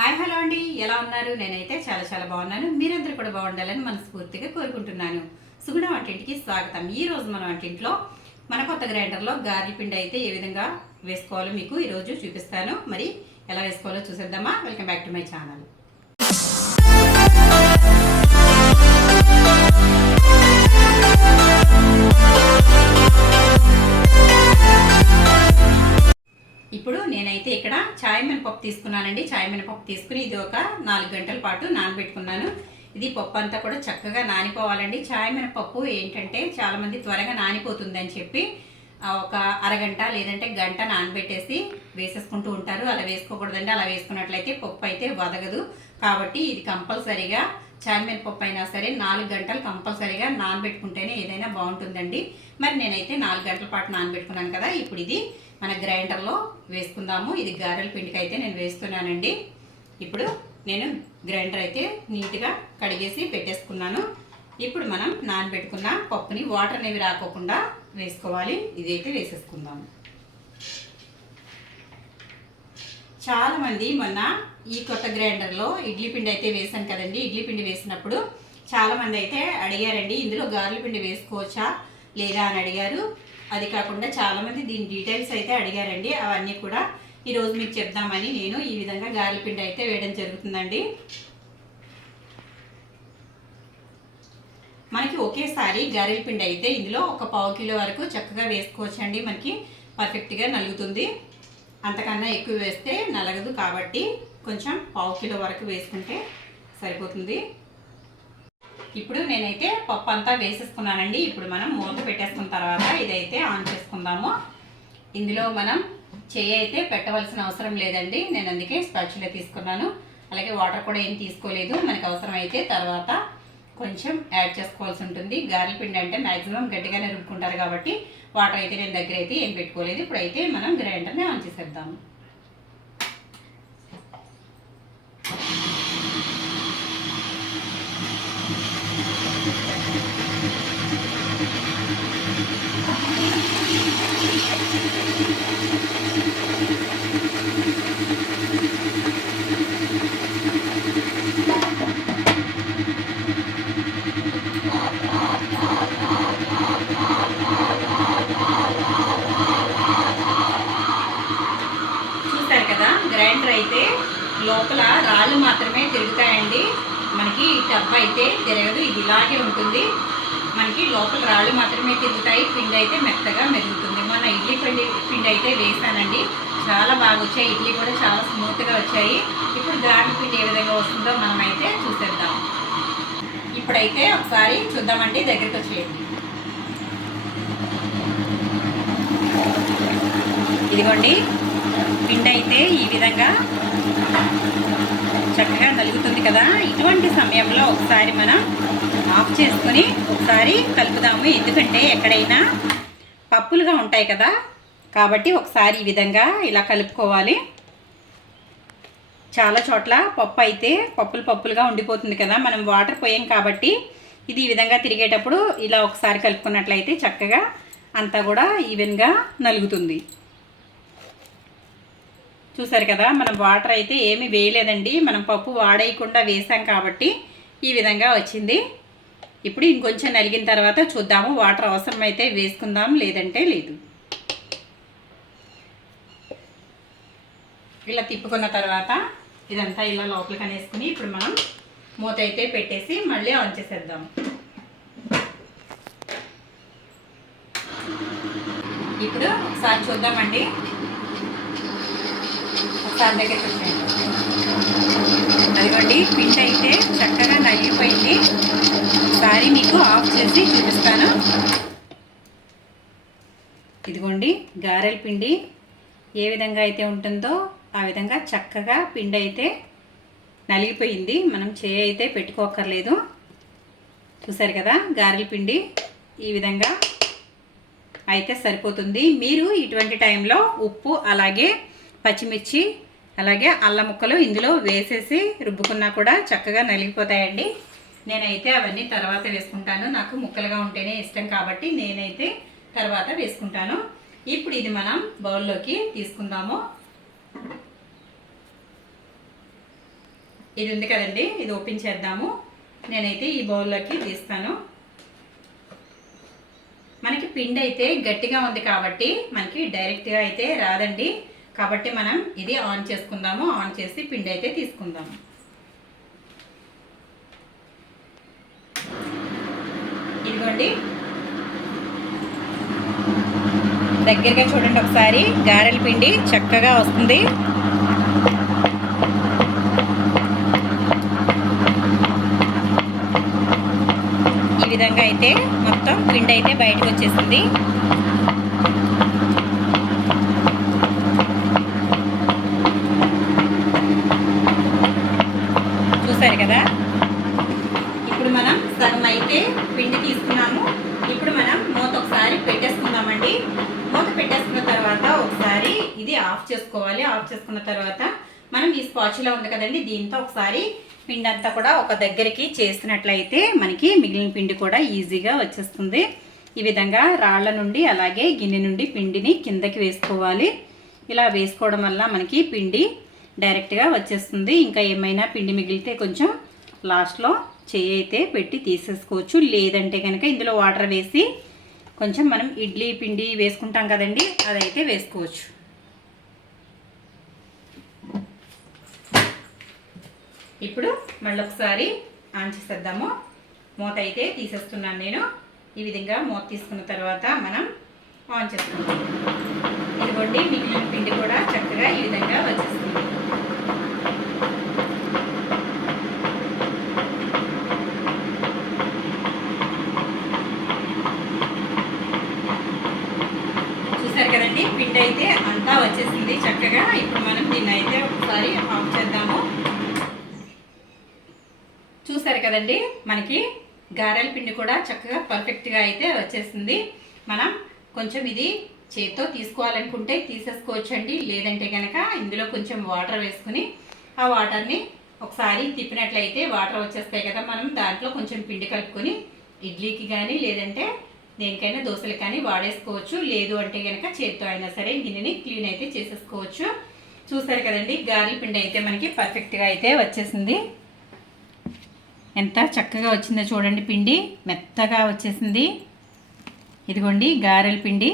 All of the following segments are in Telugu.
హాయ్ హలో అండి, ఎలా ఉన్నారు? నేనైతే చాలా చాలా బాగున్నాను. మీరందరూ కూడా బాగుండాలని మనస్ఫూర్తిగా కోరుకుంటున్నాను. సుగుణ వంటింటికి స్వాగతం. ఈ రోజు మన వంటింట్లో మన కొత్త గ్రైండర్లో గారెల పిండి అయితే ఏ విధంగా వేసుకోవాలో మీకు ఈరోజు చూపిస్తాను. మరి ఎలా వేసుకోవాలో చూసేద్దామా? Welcome back to my channel. ఇప్పుడు నేనైతే ఇక్కడ చాయ్ మినపప్పు తీసుకున్నానండి. చాయ్ మినపప్పు తీసుకుని ఇది ఒక 4 గంటల పాటు నానబెట్టుకున్నాను. ఇది పప్పు అంతా కూడా చక్కగా నానిపోవాలండి. చాయ్ మినపప్పు ఏంటంటే చాలామంది త్వరగా నానిపోతుందని చెప్పి ఒక అరగంట లేదంటే గంట నానబెట్టేసి వేసేసుకుంటూ ఉంటారు. అలా వేసుకోకూడదండి. అలా వేసుకున్నట్లయితే పప్పు అయితే వదగదు. కాబట్టి ఇది కంపల్సరీగా చాయ్ మినపప్పు అయినా సరే 4 గంటలు కంపల్సరీగా నానబెట్టుకుంటేనే ఏదైనా బాగుంటుందండి. మరి నేనైతే 4 గంటల పాటు నానబెట్టుకున్నాను కదా. ఇప్పుడు ఇది మన గ్రైండర్లో వేసుకుందాము. ఇది గారెల పిండికి అయితే నేను వేస్తున్నానండి. ఇప్పుడు నేను గ్రైండర్ అయితే నీట్గా కడిగేసి పెట్టేసుకున్నాను. ఇప్పుడు మనం నానబెట్టుకున్న పప్పుని వాటర్ అనేవి రాకోకుండా వేసుకోవాలి. ఇదైతే వేసేసుకుందాము. చాలామంది మొన్న ఈ కొత్త గ్రైండర్లో ఇడ్లీ పిండి అయితే వేసాను కదండి. ఇడ్లీ పిండి వేసినప్పుడు చాలామంది అయితే అడిగారండి, ఇందులో గారెల పిండి వేసుకోవచ్చా లేదా అని అడిగారు. అది కాకుండా చాలామంది దీని డీటెయిల్స్ అయితే అడిగారండి. అవన్నీ కూడా ఈరోజు మీకు చెప్దామని నేను ఈ విధంగా గారెల పిండి అయితే వేయడం జరుగుతుందండి. మనకి ఒకేసారి గారెల పిండి అయితే ఇందులో ఒక 1/4 కిలో వరకు చక్కగా వేసుకోవచ్చండి. మనకి పర్ఫెక్ట్గా నలుగుతుంది. అంతకన్నా ఎక్కువ వేస్తే నలగదు. కాబట్టి కొంచెం 1/4 కిలో వరకు వేసుకుంటే సరిపోతుంది. ఇప్పుడు నేనైతే పప్పు అంతా వేసేసుకున్నానండి. ఇప్పుడు మనం మూత పెట్టేసుకున్న తర్వాత ఇదైతే ఆన్ చేసుకుందాము. ఇందులో మనం చెయ్యి అయితే పెట్టవలసిన అవసరం లేదండి. నేను అందుకే స్పాచులా తీసుకున్నాను. అలాగే వాటర్ కూడా ఏం తీసుకోలేదు. మనకు అవసరం అయితే తర్వాత కొంచెం యాడ్ చేసుకోవాల్సి ఉంటుంది. గారెల పిండి అంటే మ్యాక్సిమం గట్టిగానే రుబ్బుకుంటారు కాబట్టి వాటర్ అయితే నేను దగ్గర అయితే ఏం పెట్టుకోలేదు. ఇప్పుడైతే మనం గ్రైండర్ని ఆన్ చేసేద్దాము. చూసారు కదా, గ్రైండర్ అయితే లోపల రాళ్ళు మాత్రమే తిరుగుతాయండి. మనకి టబ్ అయితే తిరగదు. ఇది ఇలాగే ఉంటుంది. మనకి లోపల రాళ్ళు మాత్రమే తిరుగుతాయి. పిండి అయితే మెత్తగా మెరుగుతుంది. మన ఇడ్లీ పిండి అయితే వేసానండి. చాలా బాగా వచ్చాయి. ఇడ్లీ కూడా చాలా స్మూత్గా వచ్చాయి. ఇప్పుడు గారెల పిండి ఏ విధంగా వస్తుందో మనం అయితే చూసేద్దాం. ఇప్పుడైతే ఒకసారి చూద్దామండి. దగ్గరికి వచ్చేయండి. ఇదిగోండి, పిండి అయితే ఈ విధంగా చక్కగా నలుగుతుంది కదా. ఇటువంటి సమయంలో ఒకసారి మనం ఆఫ్ చేసుకొని ఒకసారి కలుపుదాము. ఎందుకంటే ఎక్కడైనా పప్పులుగా ఉంటాయి కదా, కాబట్టి ఒకసారి ఈ విధంగా ఇలా కలుపుకోవాలి. చాలా చోట్ల పప్పు అయితే పప్పులుగా ఉండిపోతుంది కదా. మనం వాటర్ పోయాం కాబట్టి ఇది ఈ విధంగా తిరిగేటప్పుడు ఇలా ఒకసారి కలుపుకున్నట్లయితే చక్కగా అంతా కూడా ఈవెన్గా నలుగుతుంది. చూసారు కదా, మనం వాటర్ అయితే ఏమీ వేయలేదండి. మనం పప్పు వాడేయకుండా వేసాం కాబట్టి ఈ విధంగా వచ్చింది. ఇప్పుడు ఇంకొంచెం నలిగిన తర్వాత చూద్దాము. వాటర్ అవసరమైతే వేసుకుందాం, లేదంటే లేదు. ఇలా తిప్పుకున్న తర్వాత ఇదంతా ఇలా లోపలికి అనేసుకుని ఇప్పుడు మనం మూత అయితే పెట్టేసి మళ్ళీ ఆన్ చేసేద్దాం. ఇప్పుడు ఒకసారి చూద్దామండి. ఒకసారి దగ్గరికి వచ్చేయండి. అదిగోండి, పిండి అయితే చక్కగా నలిగిపోయింది. ఒకసారి మీకు ఆఫ్ చేసి చూపిస్తాను. ఇదిగోండి, గారెల పిండి ఏ విధంగా అయితే ఉంటుందో ఆ విధంగా చక్కగా పిండి అయితే నలిగిపోయింది. మనం చేయి అయితే పెట్టుకోకర్లేదు. చూసారు కదా, గారెల పిండి ఈ విధంగా అయితే సరిపోతుంది. మీరు ఇటువంటి టైంలో ఉప్పు అలాగే పచ్చిమిర్చి అలాగే అల్లం ముక్కలు ఇందులో వేసేసి రుబ్బుకున్నా కూడా చక్కగా నలిగిపోతాయండి. నేనైతే అవన్నీ తర్వాత వేసుకుంటాను. నాకు ముక్కలుగా ఉంటేనే ఇష్టం కాబట్టి నేనైతే తర్వాత వేసుకుంటాను. ఇప్పుడు ఇది మనం బౌల్లోకి తీసుకుందాము. ఇది ఉంది కదండి, ఇది ఓపెన్ చేద్దాము. నేనైతే ఈ బౌల్లోకి తీస్తాను. మనకి పిండి అయితే గట్టిగా ఉంది కాబట్టి మనకి డైరెక్ట్గా అయితే రాదండి. కాబట్టి మనం ఇది ఆన్ చేసుకుందాము. ఆన్ చేసి పిండి అయితే తీసుకుందాము. ఇదిగోండి, దగ్గరగా చూడండి ఒకసారి. గారెల పిండి చక్కగా వస్తుంది. ఈ విధంగా అయితే మొత్తం పిండి అయితే బయటకు వచ్చేసింది. చూసారు కదా. ఇప్పుడు మనం సగం అయితే పిండి తీసుకున్నాము. ఇప్పుడు మనం మూత ఒకసారి పెట్టేసుకుందామండి. మూత పెట్టేసుకున్న తర్వాత ఒకసారి ఇది ఆఫ్ చేసుకోవాలి. ఆఫ్ చేసుకున్న తర్వాత మనం ఈ స్పాచులా ఉంది కదండి, దీంతో ఒకసారి పిండి అంతా కూడా ఒక దగ్గరికి చేసినట్లయితే మనకి మిగిలిన పిండి కూడా ఈజీగా వచ్చేస్తుంది. ఈ విధంగా రాళ్ల నుండి అలాగే గిన్నె నుండి పిండిని కిందకి వేసుకోవాలి. ఇలా వేసుకోవడం వల్ల మనకి పిండి డైరెక్ట్గా వచ్చేస్తుంది. ఇంకా ఏమైనా పిండి మిగిలితే కొంచెం లాస్ట్లో చేయి అయితే పెట్టి తీసేసుకోవచ్చు. లేదంటే కనుక ఇందులో వాటర్ వేసి కొంచెం మనం ఇడ్లీ పిండి వేసుకుంటాం కదండి, అదైతే వేసుకోవచ్చు. ఇప్పుడు మళ్ళీ ఒకసారి ఆన్ చేసేద్దాము. మూత అయితే తీసేస్తున్నాను నేను. ఈ విధంగా మూత తీసుకున్న తర్వాత మనం ఆన్ చేసుకుంటాం. ఇదిగోండి, మిగిలిన పిండి కూడా చక్కగా ఈ విధంగా వచ్చేస్తుంది. చూసారు కదండి, పిండి అయితే అంతా వచ్చేసింది చక్కగా. ఇప్పుడు మనం దీన్ని అయితే ఒకసారి ఆఫ్ చేద్దాము. చూసారు కదండి, మనకి గారెల పిండి కూడా చక్కగా పర్ఫెక్ట్గా అయితే వచ్చేసింది. మనం కొంచెం ఇది చేత్తో తీసుకోవాలనుకుంటే తీసేసుకోవచ్చు అండి. లేదంటే కనుక ఇందులో కొంచెం వాటర్ వేసుకుని ఆ వాటర్ని ఒకసారి తిప్పినట్లయితే వాటర్ వచ్చేస్తాయి కదా, మనం దాంట్లో కొంచెం పిండి కలుపుకొని ఇడ్లీకి కానీ లేదంటే దేనికైనా దోశలు కానీ వాడేసుకోవచ్చు. లేదు అంటే కనుక చేత్తో అయినా సరే గిన్నెని క్లీన్ అయితే చేసేసుకోవచ్చు. చూసారు కదండి, గారెల పిండి అయితే మనకి పర్ఫెక్ట్గా అయితే వచ్చేసింది. ఎంత చక్కగా వచ్చిందో చూడండి. పిండి మెత్తగా వచ్చేసింది. ఇదిగోండి గారెల పిండి.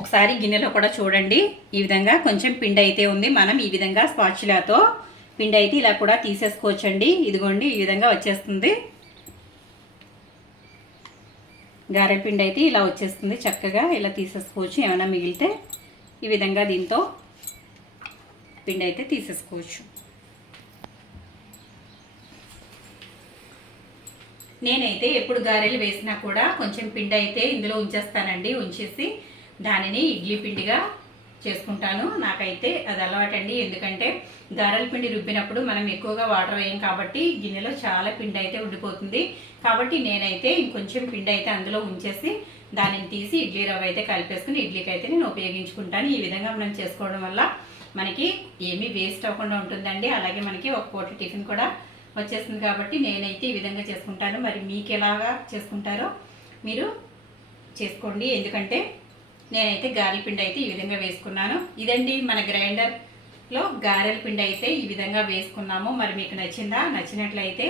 ఒకసారి గిన్నెలో కూడా చూడండి. ఈ విధంగా కొంచెం పిండి అయితే ఉంది. మనం ఈ విధంగా స్పాచులాతో పిండి అయితే ఇలా కూడా తీసేసుకోవచ్చండి. ఇదిగోండి, ఈ విధంగా వచ్చేస్తుంది. గారెల పిండి అయితే ఇలా వచ్చేస్తుంది. చక్కగా ఇలా తీసేసుకోవచ్చు. ఏమైనా మిగిలితే ఈ విధంగా దీంతో పిండి అయితే తీసేసుకోవచ్చు. నేనైతే ఎప్పుడు గారెలు వేసినా కూడా కొంచెం పిండి అయితే ఇందులో ఉంచేస్తానండి. ఉంచేసి దానిని ఇడ్లీ పిండిగా చేసుకుంటాను. నాకైతే అది అలవాటండి. ఎందుకంటే గారెల పిండి రుబ్బినప్పుడు మనం ఎక్కువగా వాటర్ వేయం కాబట్టి గిన్నెలో చాలా పిండి అయితే ఉండిపోతుంది. కాబట్టి నేనైతే ఇంకొంచెం పిండి అయితే అందులో ఉంచేసి దానిని తీసి ఇడ్లీ రవ్వ అయితే కలిపేసుకుని ఇడ్లీకి అయితే నేను ఉపయోగించుకుంటాను. ఈ విధంగా మనం చేసుకోవడం వల్ల మనకి ఏమీ వేస్ట్ అవ్వకుండా ఉంటుందండి. అలాగే మనకి ఒక పూట టిఫిన్ కూడా వచ్చేస్తుంది. కాబట్టి నేనైతే ఈ విధంగా చేసుకుంటాను. మరి మీకు ఎలాగా చేసుకుంటారో మీరు చేసుకోండి. ఎందుకంటే నేనైతే గారెల పిండి అయితే ఈ విధంగా వేసుకున్నాను. ఇదండి మన గ్రైండర్లో గారెల పిండి అయితే ఈ విధంగా వేసుకున్నాము. మరి మీకు నచ్చిందా? నచ్చినట్లయితే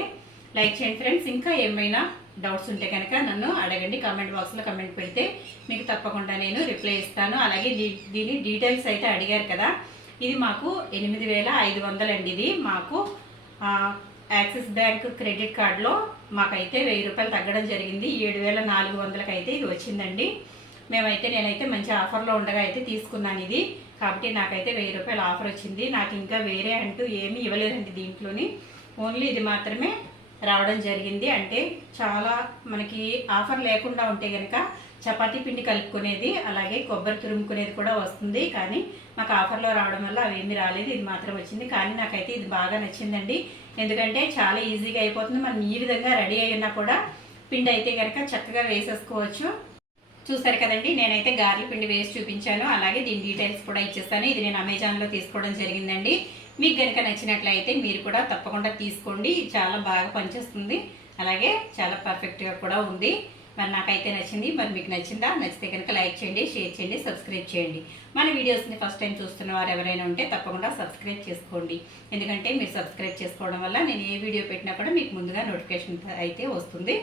లైక్ చేయండి ఫ్రెండ్స్. ఇంకా ఏమైనా డౌట్స్ ఉంటే కనుక నన్ను అడగండి. కామెంట్ బాక్స్లో కమెంట్ పెడితే మీకు తప్పకుండా నేను రిప్లై ఇస్తాను. అలాగే దీని డీటెయిల్స్ అయితే అడిగారు కదా, ఇది మాకు 8500 అండి. ఇది మాకు యాక్సిస్ బ్యాంక్ క్రెడిట్ కార్డులో మాకైతే 1000 రూపాయలు తగ్గడం జరిగింది. 7400కి అయితే ఇది వచ్చిందండి. నేనైతే మంచి ఆఫర్లో ఉండగా అయితే తీసుకున్నాను ఇది. కాబట్టి నాకైతే 1000 రూపాయలు ఆఫర్ వచ్చింది. నాకు ఇంకా వేరే అంటూ ఏమీ ఇవ్వలేదండి దీంట్లోని. ఓన్లీ ఇది మాత్రమే రావడం జరిగింది. అంటే చాలా మనకి ఆఫర్ లేకుండా ఉంటే కనుక చపాతీ పిండి కలుపుకునేది అలాగే కొబ్బరి తురుముకునేది కూడా వస్తుంది. కానీ మాకు ఆఫర్లో రావడం వల్ల అవేమీ రాలేదు. ఇది మాత్రం వచ్చింది. కానీ నాకైతే ఇది బాగా నచ్చిందండి. ఎందుకంటే చాలా ఈజీగా అయిపోతుంది. మనం ఈ విధంగా రెడీ అయినా కూడా పిండి అయితే కనుక చక్కగా వేసేసుకోవచ్చు. చూసారు కదండి, నేనైతే గారెల పిండి వేసి చూపించాను. అలాగే దీని డీటెయిల్స్ కూడా ఇచ్చేస్తాను. ఇది నేను అమెజాన్లో తీసుకోవడం జరిగిందండి. మీకు కనుక నచ్చినట్లయితే మీరు కూడా తప్పకుండా తీసుకోండి. చాలా బాగా పనిచేస్తుంది. అలాగే చాలా పర్ఫెక్ట్గా కూడా ఉంది. మరి నాకైతే నచ్చింది. మరి మీకు నచ్చిందా? నచ్చితే కనుక లైక్ చేయండి, షేర్ చేయండి, సబ్స్క్రైబ్ చేయండి. మన వీడియోస్ని ఫస్ట్ టైం చూస్తున్న వారు ఎవరైనా ఉంటే తప్పకుండా సబ్స్క్రైబ్ చేసుకోండి. ఎందుకంటే మీరు సబ్స్క్రైబ్ చేసుకోవడం వల్ల నేను ఏ వీడియో పెట్టినా కూడా మీకు ముందుగా నోటిఫికేషన్ అయితే వస్తుంది.